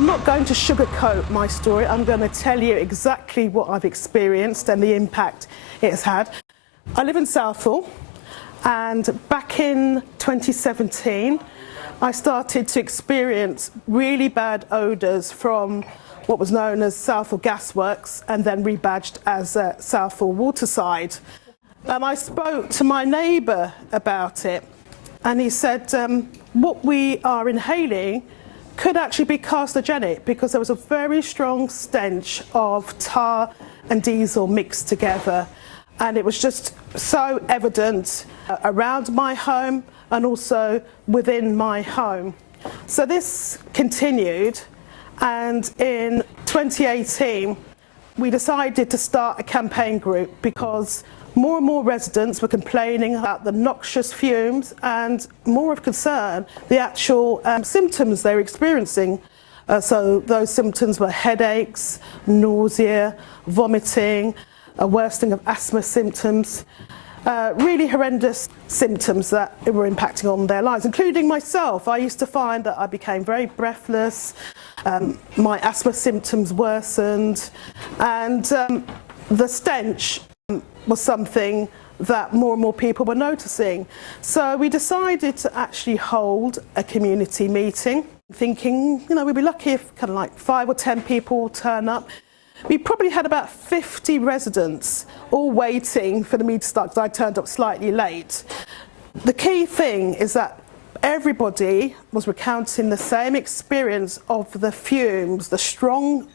I'm not going to sugarcoat my story. I'm going to tell you exactly what I've experienced and the impact it has had. I live in Southall, and back in 2017, I started to experience really bad odours from what was known as Southall Gasworks and then rebadged as Southall Waterside. And I spoke to my neighbour about it, and he said what we are inhaling could actually be carcinogenic because there was a very strong stench of tar and diesel mixed together, and it was just so evident around my home and also within my home. So this continued, and in 2018 we decided to start a campaign group because more and more residents were complaining about the noxious fumes and, more of concern, the actual symptoms they were experiencing. So those symptoms were headaches, nausea, vomiting, a worsening of asthma symptoms, really horrendous symptoms that were impacting on their lives, including myself. I used to find that I became very breathless, my asthma symptoms worsened, and the stench was something that more and more people were noticing. So we decided to actually hold a community meeting, thinking, you know, we'd be lucky if kind of like 5 or 10 people turn up. We probably had about 50 residents all waiting for the meeting to start because I turned up slightly late. The key thing is that everybody was recounting the same experience of the fumes, the strong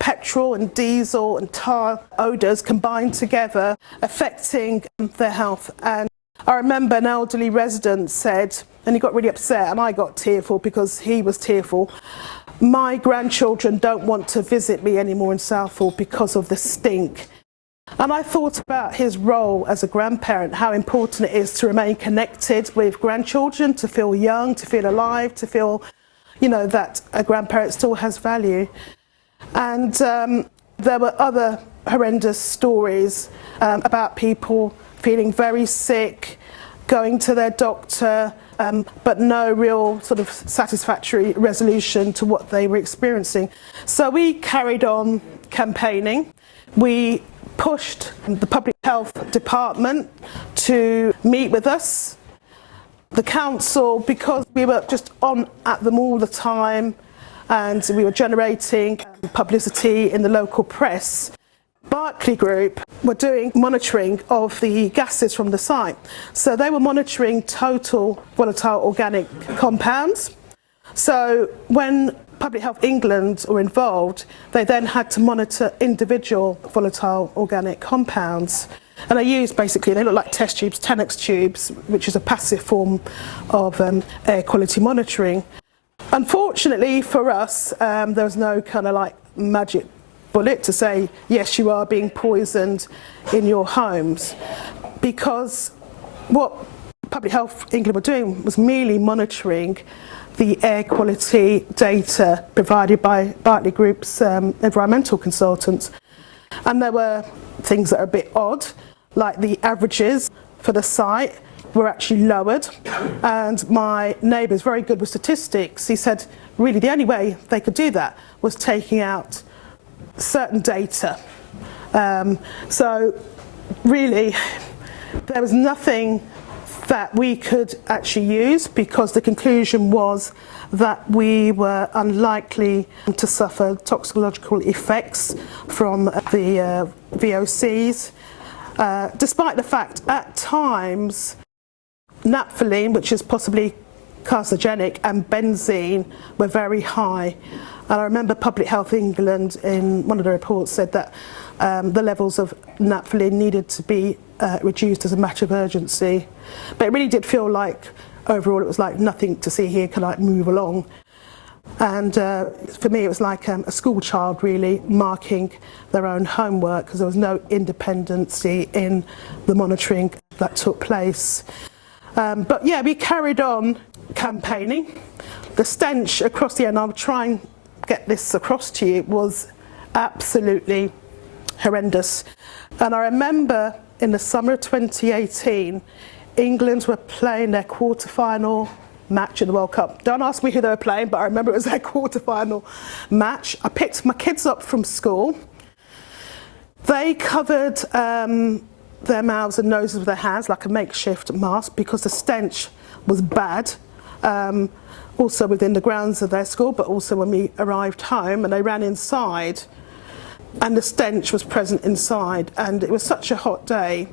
petrol and diesel and tar odours combined together affecting their health. And I remember an elderly resident said, and he got really upset and I got tearful because he was tearful, my grandchildren don't want to visit me anymore in Southall because of the stink. And I thought about his role as a grandparent, how important it is to remain connected with grandchildren, to feel young, to feel alive, to feel, you know, that a grandparent still has value. And there were other horrendous stories about people feeling very sick, going to their doctor, but no real sort of satisfactory resolution to what they were experiencing. So we carried on campaigning. We pushed the Public Health Department to meet with us. The council, because we were just on at them all the time, and we were generating publicity in the local press, Berkeley Group were doing monitoring of the gases from the site. So they were monitoring total volatile organic compounds. So when Public Health England were involved, they then had to monitor individual volatile organic compounds. And they used, basically, they look like test tubes, 10x tubes, which is a passive form of air quality monitoring. Unfortunately for us, there was no kind of like magic bullet to say, yes, you are being poisoned in your homes, because what Public Health England were doing was merely monitoring the air quality data provided by Berkeley Group's environmental consultants. And there were things that are a bit odd, like the averages for the site were actually lowered, and my neighbour's very good with statistics. He said really the only way they could do that was taking out certain data. So really there was nothing that we could actually use, because the conclusion was that we were unlikely to suffer toxicological effects from the VOCs, despite the fact at times naphthalene, which is possibly carcinogenic, and benzene were very high. And I remember Public Health England in one of the reports said that the levels of naphthalene needed to be reduced as a matter of urgency. But it really did feel like overall it was like nothing to see here, can like move along. And for me it was like a school child really marking their own homework, because there was no independency in the monitoring that took place. But yeah, we carried on campaigning. The stench across the air, and I'll try and get this across to you, was absolutely horrendous. And I remember in the summer of 2018, England were playing their quarter-final match in the World Cup. Don't ask me who they were playing, but I remember it was their quarter-final match. I picked my kids up from school. They covered their mouths and noses with their hands like a makeshift mask because the stench was bad, also within the grounds of their school, but also when we arrived home, and they ran inside and the stench was present inside, and it was such a hot day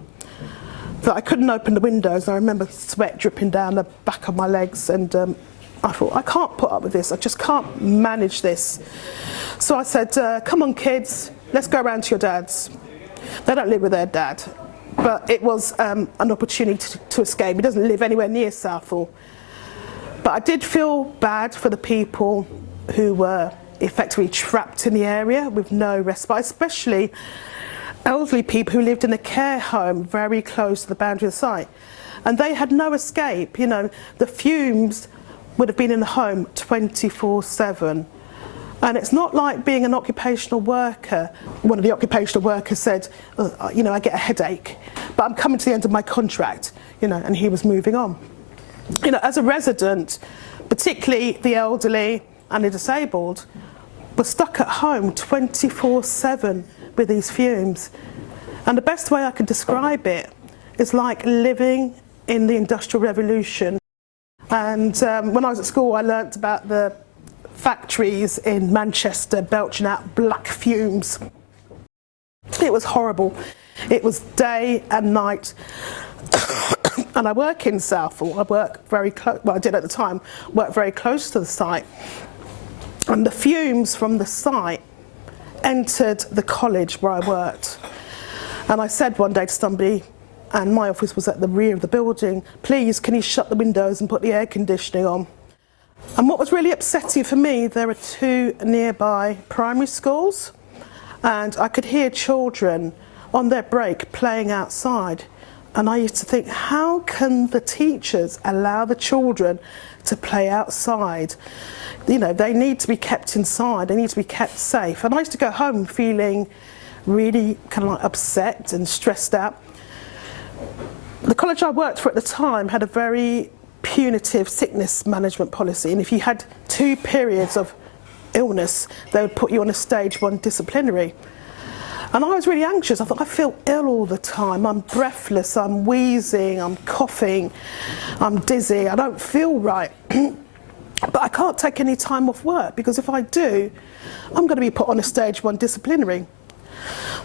that I couldn't open the windows. I remember sweat dripping down the back of my legs, and I thought, I can't put up with this, I just can't manage this. So I said, come on kids, let's go around to your dad's. They don't live with their dad, but it was an opportunity to escape. He doesn't live anywhere near Southall. But I did feel bad for the people who were effectively trapped in the area with no respite, especially elderly people who lived in a care home very close to the boundary of the site. And they had no escape. You know, the fumes would have been in the home 24/7. And it's not like being an occupational worker. One of the occupational workers said, you know, I get a headache, but I'm coming to the end of my contract, you know, and he was moving on. You know, as a resident, particularly the elderly and the disabled, were stuck at home 24/7 with these fumes. And the best way I could describe it is like living in the Industrial Revolution. And when I was at school, I learnt about the factories in Manchester belching out black fumes. It was horrible. It was day and night. And I work in Southall. I work very close, well I did at the time, work very close to the site. And the fumes from the site entered the college where I worked. And I said one day to somebody, and my office was at the rear of the building, please can you shut the windows and put the air conditioning on? And what was really upsetting for me, there are two nearby primary schools, and I could hear children on their break playing outside. And I used to think, how can the teachers allow the children to play outside? You know, they need to be kept inside, they need to be kept safe. And I used to go home feeling really kind of like upset and stressed out. The college I worked for at the time had a very punitive sickness management policy, and if you had 2 periods of illness, they would put you on a stage 1 disciplinary. And I was really anxious. I thought, I feel ill all the time. I'm breathless, I'm wheezing, I'm coughing, I'm dizzy, I don't feel right. But I can't take any time off work, because if I do, I'm going to be put on a stage 1 disciplinary.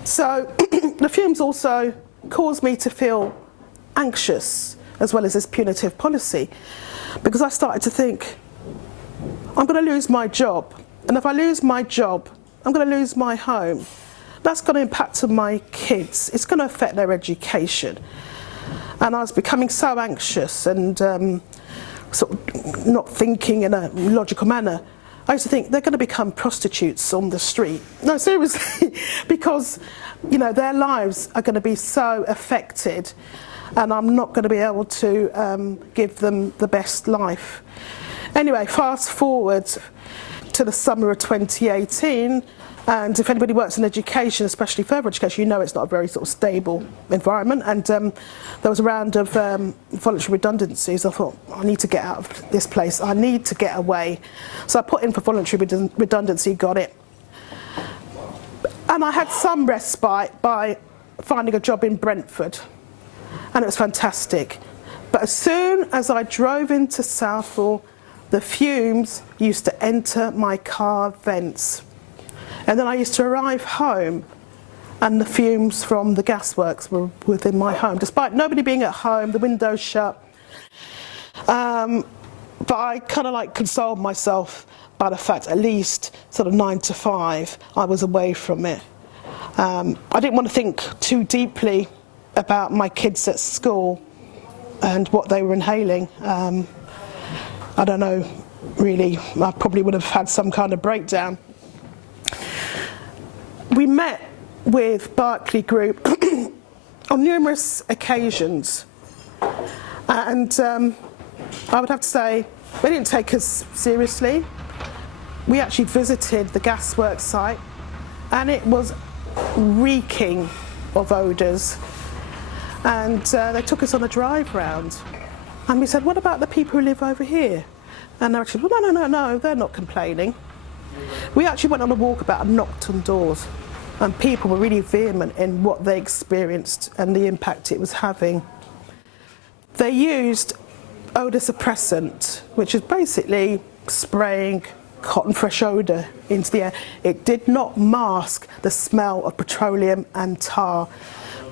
So the fumes also caused me to feel anxious, as well as this punitive policy, because I started to think, I'm going to lose my job, and if I lose my job, I'm going to lose my home. That's going to impact on my kids, it's going to affect their education. And I was becoming so anxious and sort of not thinking in a logical manner. I used to think they're going to become prostitutes on the street. No, seriously, because, you know, their lives are going to be so affected, and I'm not going to be able to give them the best life. Anyway, fast forward to the summer of 2018, and if anybody works in education, especially further education, you know it's not a very sort of stable environment, and there was a round of voluntary redundancies. I thought, I need to get out of this place, I need to get away. So I put in for voluntary redundancy, got it. And I had some respite by finding a job in Brentford, and it was fantastic. But as soon as I drove into Southall, the fumes used to enter my car vents. And then I used to arrive home, and the fumes from the gasworks were within my home, despite nobody being at home, the windows shut. But I kind of like consoled myself by the fact at least sort of 9 to 5 I was away from it. I didn't want to think too deeply about my kids at school and what they were inhaling. I don't know, really, I probably would have had some kind of breakdown. We met with Berkeley Group on numerous occasions, and I would have to say they didn't take us seriously. We actually visited the gasworks site, and it was reeking of odours, and they took us on a drive round. And we said, what about the people who live over here? And they actually, well, no, they're not complaining. We actually went on a walkabout and knocked on doors, and people were really vehement in what they experienced and the impact it was having. They used odour suppressant, which is basically spraying cotton fresh odour into the air. It did not mask the smell of petroleum and tar.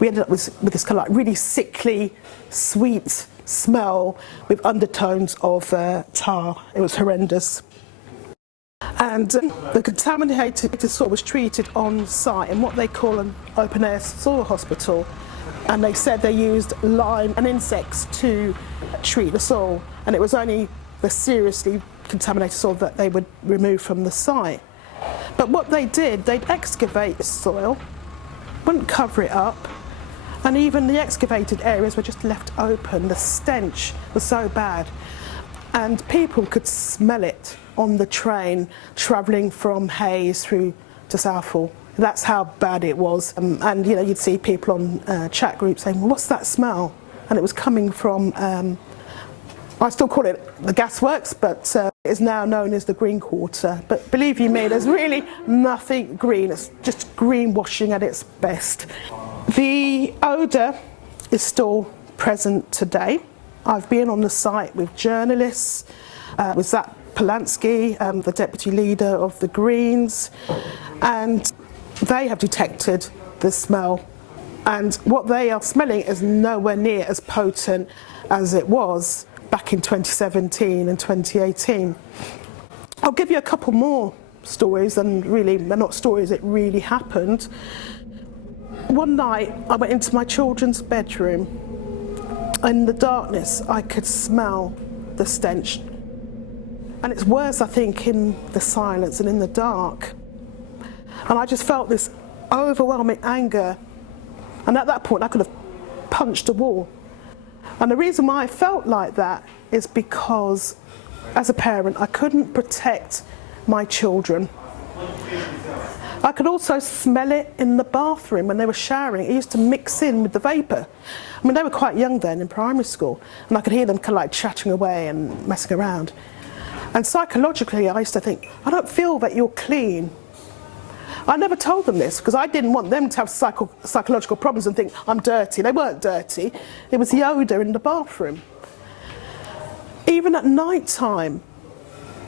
We ended up with this kind of like really sickly, sweet smell with undertones of tar. It was horrendous. And the contaminated soil was treated on site in what they call an open air soil hospital. And they said they used lime and insects to treat the soil, and it was only the seriously contaminated soil that they would remove from the site. But what they did, they'd excavate the soil, wouldn't cover it up, and even the excavated areas were just left open. The stench was so bad, and people could smell it on the train travelling from Hayes through to Southall. That's how bad it was. And you know, you'd see people on chat groups saying, well, what's that smell? And it was coming from, I still call it the gasworks, but it is now known as the green quarter. But believe you me, there's really nothing green. It's just greenwashing at its best. The odour is still present today. I've been on the site with journalists, with Zach Polanski, the deputy leader of the Greens, and they have detected the smell, and what they are smelling is nowhere near as potent as it was back in 2017 and 2018. I'll give you a couple more stories, and really, they're not stories, it really happened. One night I went into my children's bedroom. In the darkness I could smell the stench, and it's worse, I think, in the silence and in the dark. And I just felt this overwhelming anger. And at that point, I could have punched a wall. And the reason why I felt like that is because, as a parent, I couldn't protect my children. I could also smell it in the bathroom when they were showering. It used to mix in with the vapour. I mean, they were quite young then, in primary school, and I could hear them kind of like chattering away and messing around. And psychologically, I used to think, I don't feel that you're clean. I never told them this because I didn't want them to have psychological problems and think I'm dirty. They weren't dirty. It was the odour in the bathroom. Even at night time,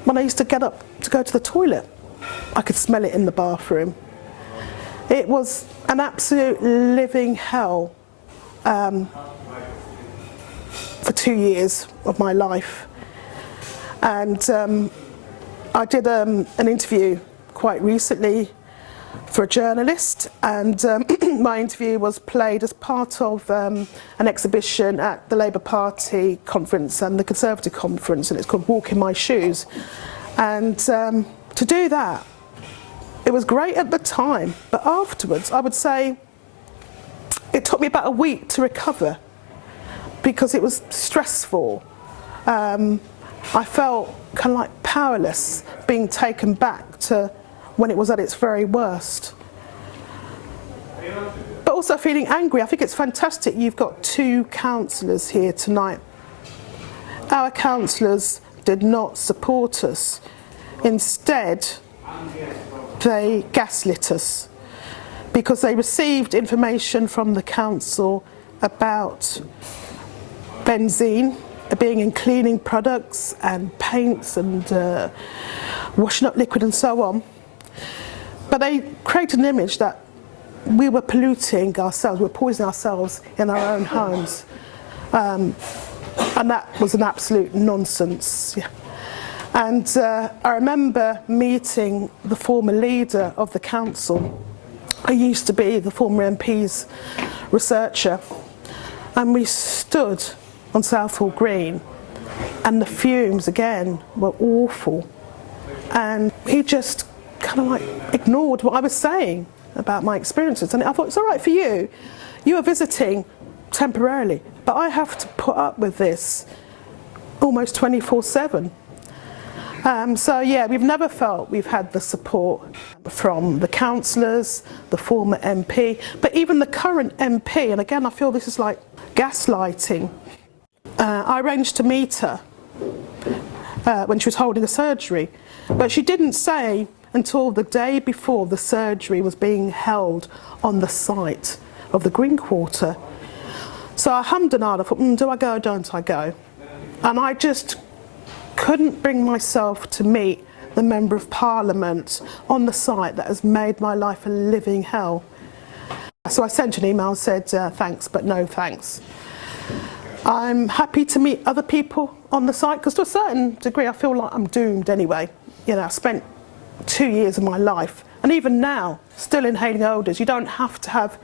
when I used to get up to go to the toilet, I could smell it in the bathroom. It was an absolute living hell for 2 years of my life. And I did an interview quite recently for a journalist, and my interview was played as part of an exhibition at the Labour Party conference and the Conservative conference, and it's called Walk in My Shoes. And to do that, it was great at the time, but afterwards I would say it took me about a week to recover because it was stressful. I felt kind of like powerless, being taken back to when it was at its very worst. But also feeling angry. I think it's fantastic you've got 2 councillors here tonight. Our councillors did not support us. Instead, they gaslit us because they received information from the council about benzene being in cleaning products and paints and washing up liquid and so on. But they created an image that we were polluting ourselves, we were poisoning ourselves in our own homes. And that was an absolute nonsense. Yeah. And I remember meeting the former leader of the council, who used to be the former MP's researcher, and we stood on Southall Green, and the fumes again were awful. And he just kind of like ignored what I was saying about my experiences. And I thought, it's all right for you. You are visiting temporarily, but I have to put up with this almost 24/7. So yeah, we've never felt we've had the support from the councillors, the former MP, but even the current MP, and again I feel this is like gaslighting. I arranged to meet her when she was holding a surgery, but she didn't say until the day before the surgery was being held on the site of the Green Quarter. So I hummed and hawed. I thought, do I go or don't I go? And I just couldn't bring myself to meet the Member of Parliament on the site that has made my life a living hell. So I sent an email and said, thanks, but no thanks. I'm happy to meet other people on the site, because to a certain degree I feel like I'm doomed anyway. You know, I spent 2 years of my life, and even now, still inhaling odours. You don't have to have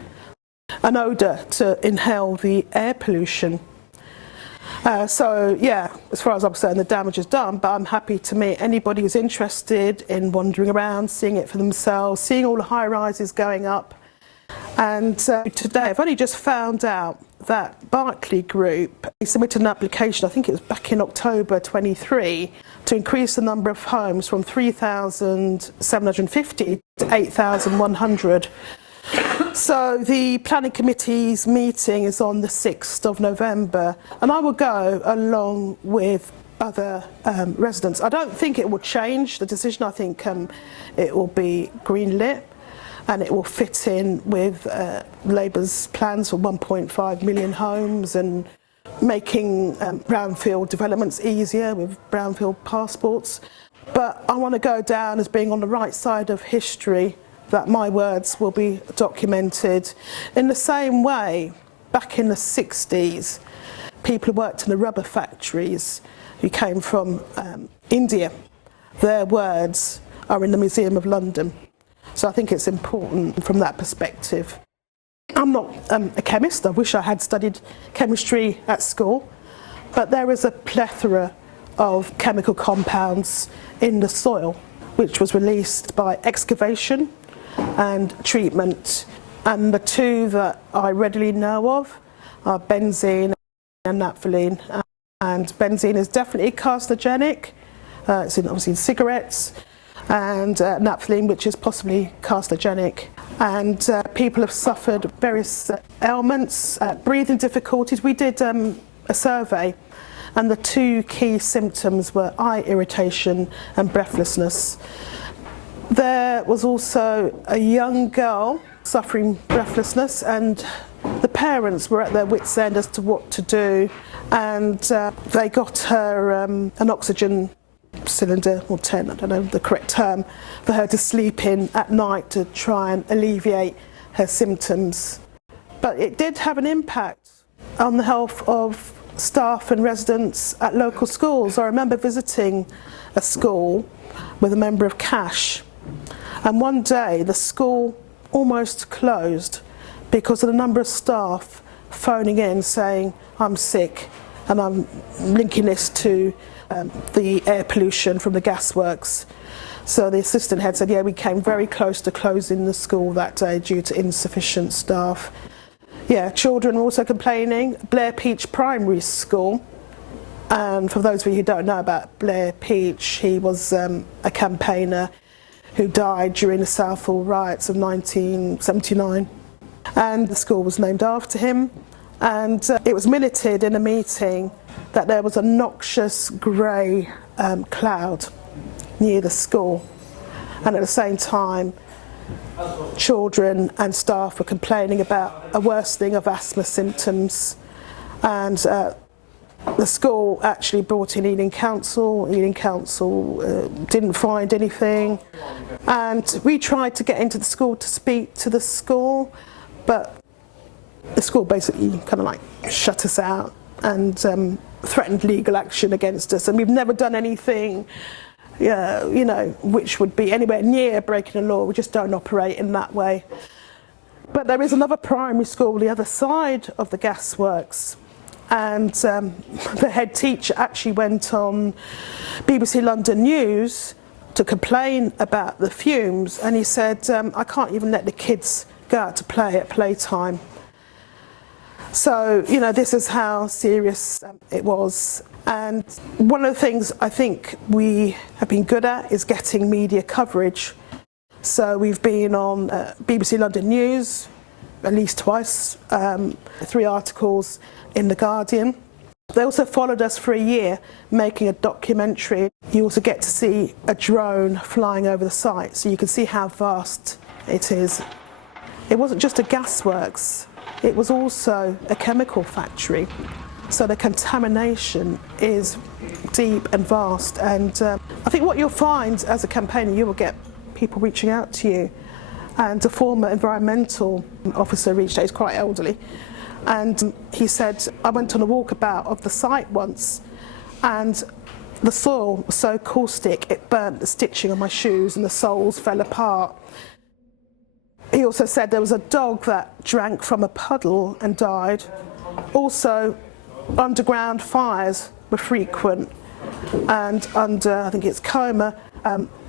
an odour to inhale the air pollution. So yeah, as far as I'm concerned, the damage is done, but I'm happy to meet anybody who's interested in wandering around, seeing it for themselves, seeing all the high-rises going up. And today I've only just found out that Berkeley Group submitted an application, I think it was back in October 23, to increase the number of homes from 3,750 to 8,100. So the planning committee's meeting is on the 6th of November, and I will go along with other residents. I don't think it will change the decision. I think it will be greenlit, and it will fit in with Labour's plans for 1.5 million homes and making brownfield developments easier with brownfield passports. But I want to go down as being on the right side of history, that my words will be documented. In the same way, back in the 60s, people who worked in the rubber factories who came from India, their words are in the Museum of London. So I think it's important from that perspective. I'm not a chemist. I wish I had studied chemistry at school, but there is a plethora of chemical compounds in the soil, which was released by excavation and treatment. And the two that I readily know of are benzene and naphthalene. And benzene is definitely carcinogenic. It's obviously in cigarettes. And naphthalene, which is possibly carcinogenic. And people have suffered various ailments, breathing difficulties. We did a survey, and the two key symptoms were eye irritation and breathlessness. There was also a young girl suffering breathlessness, and the parents were at their wits' end as to what to do, and they got her an oxygen cylinder, or tent, I don't know the correct term, for her to sleep in at night to try and alleviate her symptoms. But it did have an impact on the health of staff and residents at local schools. I remember visiting a school with a member of Cash, and one day the school almost closed because of the number of staff phoning in saying, I'm sick, and I'm linking this to the air pollution from the gasworks. So the assistant head said, yeah, we came very close to closing the school that day due to insufficient staff. Yeah, children were also complaining. Blair Peach Primary School, and for those of you who don't know about Blair Peach, he was a campaigner who died during the Southall riots of 1979. And the school was named after him. And it was minuted in a meeting that there was a noxious grey cloud near the school. And at the same time, children and staff were complaining about a worsening of asthma symptoms. And the school actually brought in Ealing Council. Ealing Council didn't find anything. And we tried to get into the school to speak to the school, but the school basically kind of like shut us out and threatened legal action against us. And we've never done anything, you know, which would be anywhere near breaking the law. We just don't operate in that way. But there is another primary school the other side of the gasworks. And the head teacher actually went on BBC London News to complain about the fumes. And he said, I can't even let the kids go out to play at playtime. So, you know, this is how serious it was. And one of the things I think we have been good at is getting media coverage. So we've been on BBC London News at least twice, 3 articles in The Guardian. They also followed us for a year making a documentary. You also get to see a drone flying over the site, so you can see how vast it is. It wasn't just a gasworks, it was also a chemical factory. So the contamination is deep and vast, and I think what you'll find as a campaigner, you will get people reaching out to you. And a former environmental officer reached out, he's quite elderly, and he said, I went on a walkabout of the site once and the soil was so caustic it burnt the stitching on my shoes and the soles fell apart. He also said there was a dog that drank from a puddle and died. Also, underground fires were frequent, and under, I think it's Coma,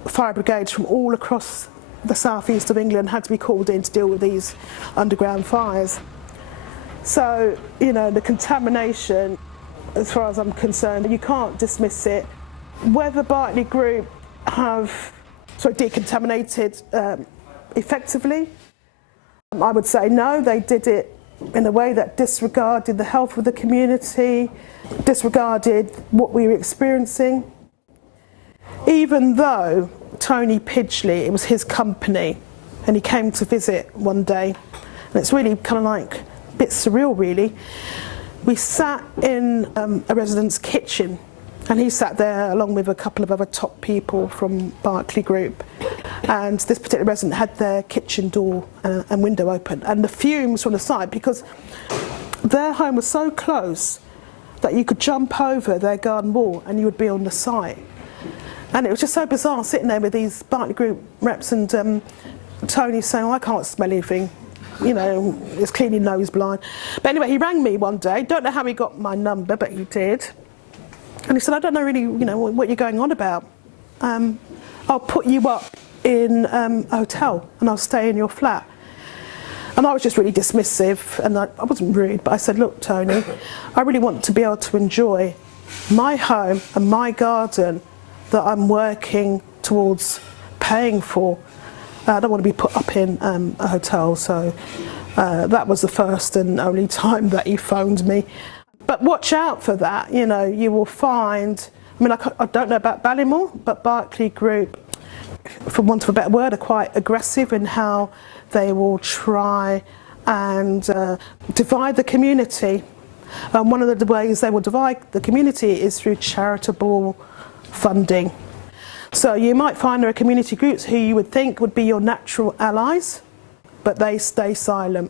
fire brigades from all across the southeast of England had to be called in to deal with these underground fires. So, you know, the contamination, as far as I'm concerned, you can't dismiss it. Whether Berkeley Group have decontaminated effectively, I would say no, they did it in a way that disregarded the health of the community, disregarded what we were experiencing. Even though Tony Pidgley, it was his company, and he came to visit one day, and it's really kind of like a bit surreal really. We sat in a resident's kitchen, and he sat there along with a couple of other top people from Berkeley Group, and this particular resident had their kitchen door and window open, and the fumes from the side, because their home was so close that you could jump over their garden wall and you would be on the site. And it was just so bizarre sitting there with these Berkeley Group reps, and Tony saying, oh, I can't smell anything, you know, it's clearly nose blind. But anyway, he rang me one day, don't know how he got my number, but he did. And he said, I don't know really, you know, what you're going on about. I'll put you up in a hotel and I'll stay in your flat. And I was just really dismissive, and I wasn't rude, but I said, look, Tony, I really want to be able to enjoy my home and my garden that I'm working towards paying for. I don't want to be put up in a hotel, so that was the first and only time that he phoned me. But watch out for that, you know, you will find, I mean, I don't know about Ballymore, but Berkeley Group, for want of a better word, are quite aggressive in how they will try and divide the community. And one of the ways they will divide the community is through charitable funding. So you might find there are community groups who you would think would be your natural allies, but they stay silent.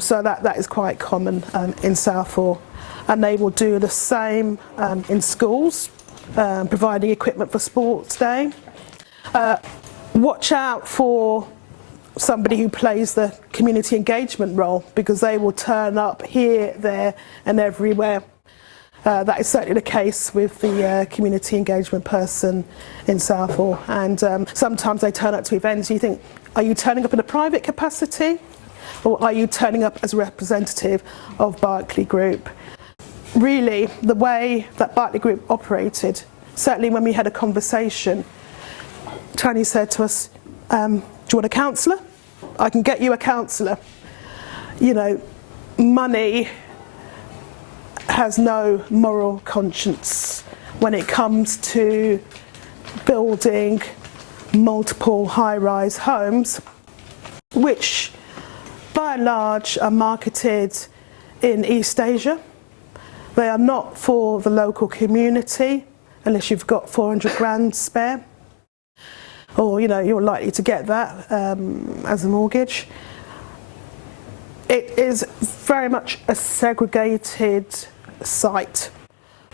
So that is quite common in Southall, and they will do the same in schools, providing equipment for sports day. Watch out for somebody who plays the community engagement role, because they will turn up here, there and everywhere. That is certainly the case with the community engagement person in Southall, and sometimes they turn up to events. You think, are you turning up in a private capacity, or are you turning up as a representative of Berkeley Group? Really, the way that Berkeley Group operated, certainly when we had a conversation, Tony said to us, do you want a counsellor? I can get you a counsellor. You know, money has no moral conscience when it comes to building multiple high-rise homes, which by and large are marketed in East Asia. They are not for the local community unless you've got 400 grand spare, or you know, you're likely to get that as a mortgage. It is very much a segregated site.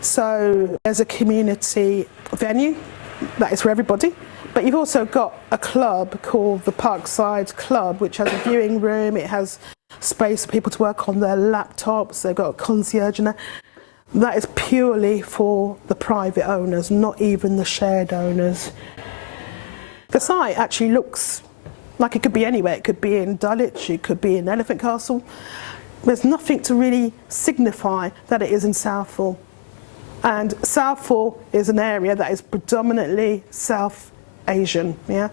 So there's a community venue that is for everybody, but you've also got a club called the Parkside Club, which has a viewing room, it has space for people to work on their laptops, they've got a concierge, and that is purely for the private owners, not even the shared owners. The site actually looks like it could be anywhere. It could be in Dulwich, it could be in Elephant Castle. There's nothing to really signify that it is in Southall. And Southall is an area that is predominantly South Asian, yeah?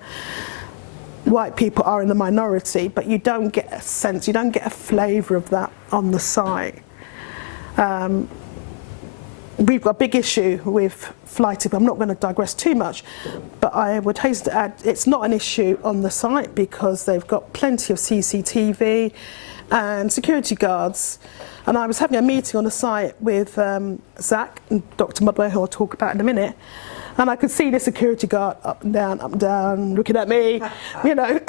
White people are in the minority, but you don't get a sense, you don't get a flavour of that on the site. We've got a big issue with flighted. I'm not going to digress too much, but I would hasten to add it's not an issue on the site because they've got plenty of CCTV and security guards. And I was having a meeting on the site with Zach and Dr. Mudway, who I'll talk about in a minute, and I could see the security guard up and down, looking at me, you know.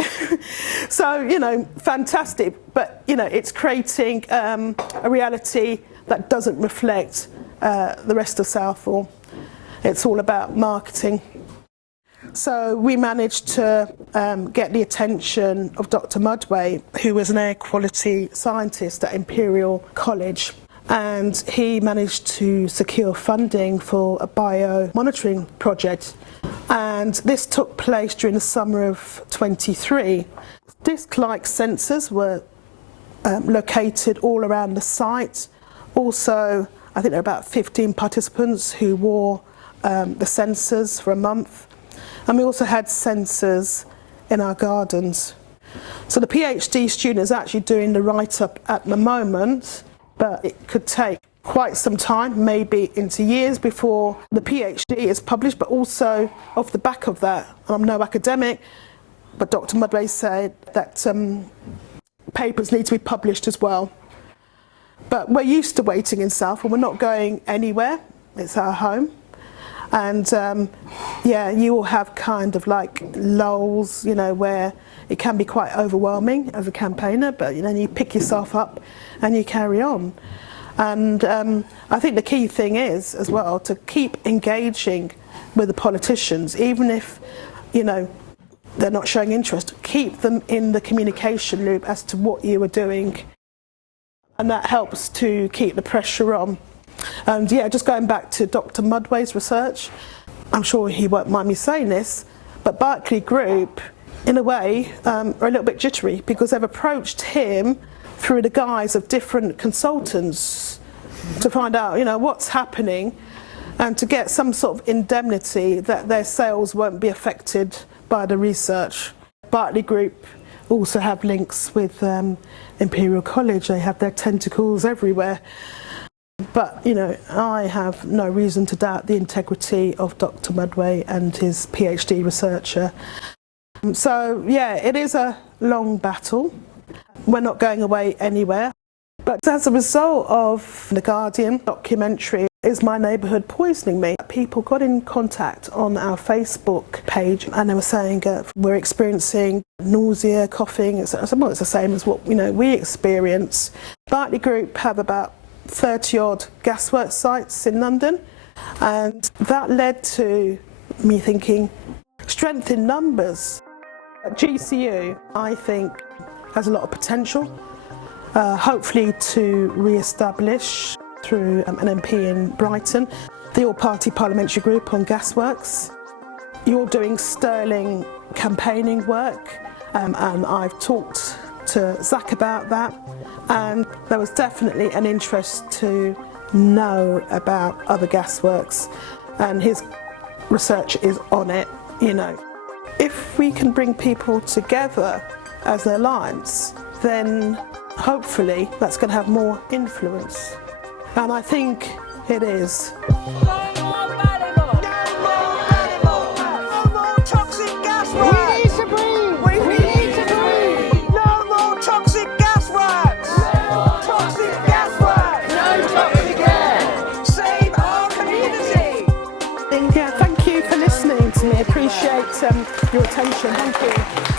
So, you know, fantastic, but, you know, it's creating a reality that doesn't reflect the rest of Southall. It's all about marketing. So we managed to get the attention of Dr. Mudway, who was an air quality scientist at Imperial College, and he managed to secure funding for a bio-monitoring project. And this took place during the summer of 23. Disc-like sensors were located all around the site. Also, I think there were about 15 participants who wore the sensors for a month. And we also had sensors in our gardens. So the PhD student is actually doing the write-up at the moment, but it could take quite some time, maybe into years, before the PhD is published. But also off the back of that, I'm no academic, but Dr. Mudway said that papers need to be published as well. But we're used to waiting in Southall. We're not going anywhere. It's our home. And yeah, you will have kind of like lulls, you know, where it can be quite overwhelming as a campaigner, but you know, you pick yourself up and you carry on. And I think the key thing is as well to keep engaging with the politicians, even if, you know, they're not showing interest, keep them in the communication loop as to what you are doing. And that helps to keep the pressure on. And yeah, just going back to Dr. Mudway's research, I'm sure he won't mind me saying this, but Berkeley Group, in a way, are a little bit jittery because they've approached him through the guise of different consultants to find out, you know, what's happening and to get some sort of indemnity that their sales won't be affected by the research. Berkeley Group also have links with Imperial College. They have their tentacles everywhere. But, you know, I have no reason to doubt the integrity of Dr. Mudway and his PhD researcher. So, yeah, it is a long battle. We're not going away anywhere. But as a result of the Guardian documentary, Is My Neighbourhood Poisoning Me? People got in contact on our Facebook page and they were saying we're experiencing nausea, coughing. It's the same as what, you know, we experience. Berkeley Group have about 30-odd gasworks sites in London, and that led to me thinking, strength in numbers. GCU, I think, has a lot of potential, hopefully to re-establish through an MP in Brighton, the all-party parliamentary group on gasworks. You're doing sterling campaigning work, and I've talked to Zach about that, and there was definitely an interest to know about other gasworks, and his research is on it, you know. If we can bring people together as an alliance, then hopefully that's going to have more influence, and I think it is. Yeah, thank you for listening to me. I appreciate your attention. Thank you.